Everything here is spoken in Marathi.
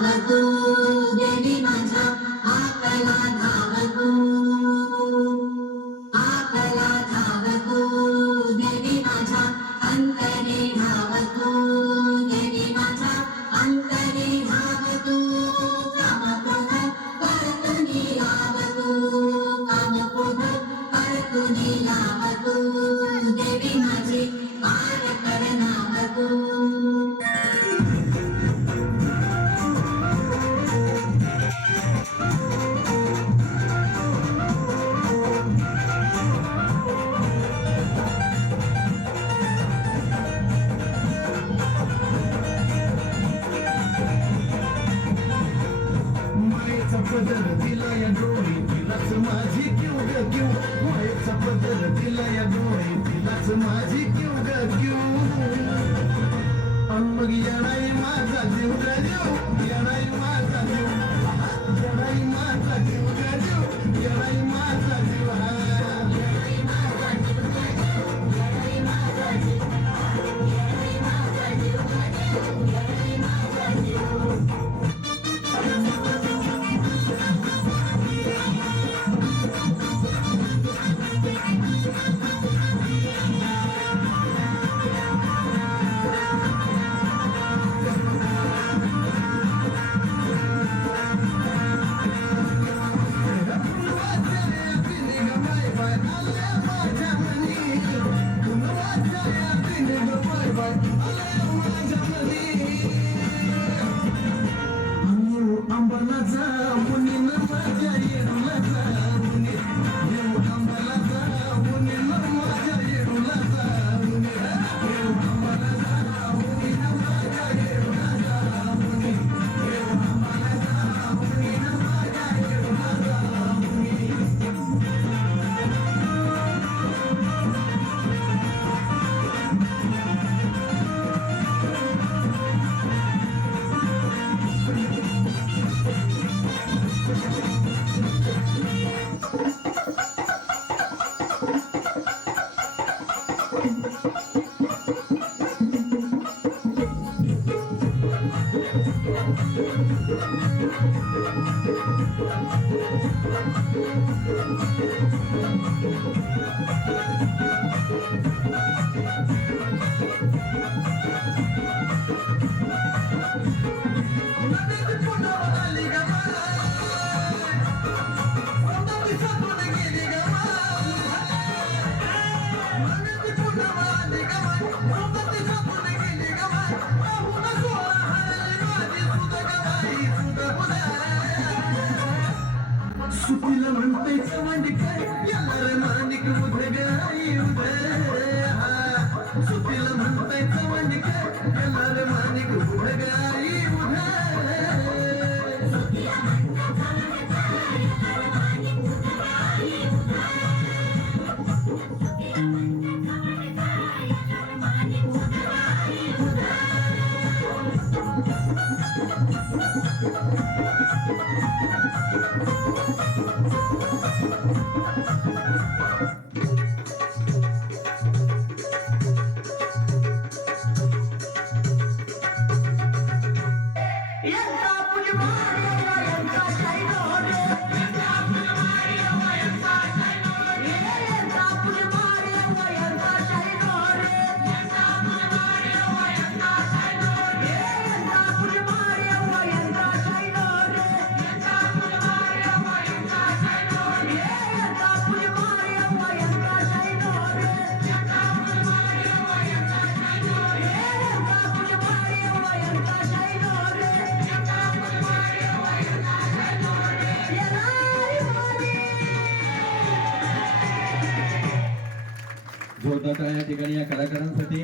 धावतू देवी माझ्या आपला धावतू देवी माझ्या अंतरी धावतू देवी माझ्या अंतरी धावतू कामक्रोध कर्तुनी लावतू कामक्रोध कर्तुनी लावतू देवी माझी पार करणावतू पदर दिला या डोळी तिलाच माझी क्यू ग क्यू मायेचा पदर दिला या डोळी तिलाच माझी क्यू ग क्यू मग येणाई माझा जीव ग जीव येणाई माझा जीव येणाई माझा जीव ग जीव येणाई माझा जीव अंबलाचा मुनी माझ्या येडूलाचा मुनी अंबलाचा मुनी माझ्या येडूलाचा मुनी अंबलाचा मुनी माझ्या येडूलाचा मुनी अंबलाचा मुनी माझ्या येडूलाचा मुनी सुटीला म्हणते चवंडकर याला मानिक उधगाई सुटीला म्हणते चवंडकर याला मानिक उधगाई जोरदार या ठिकाणी या कलाकारांसाठी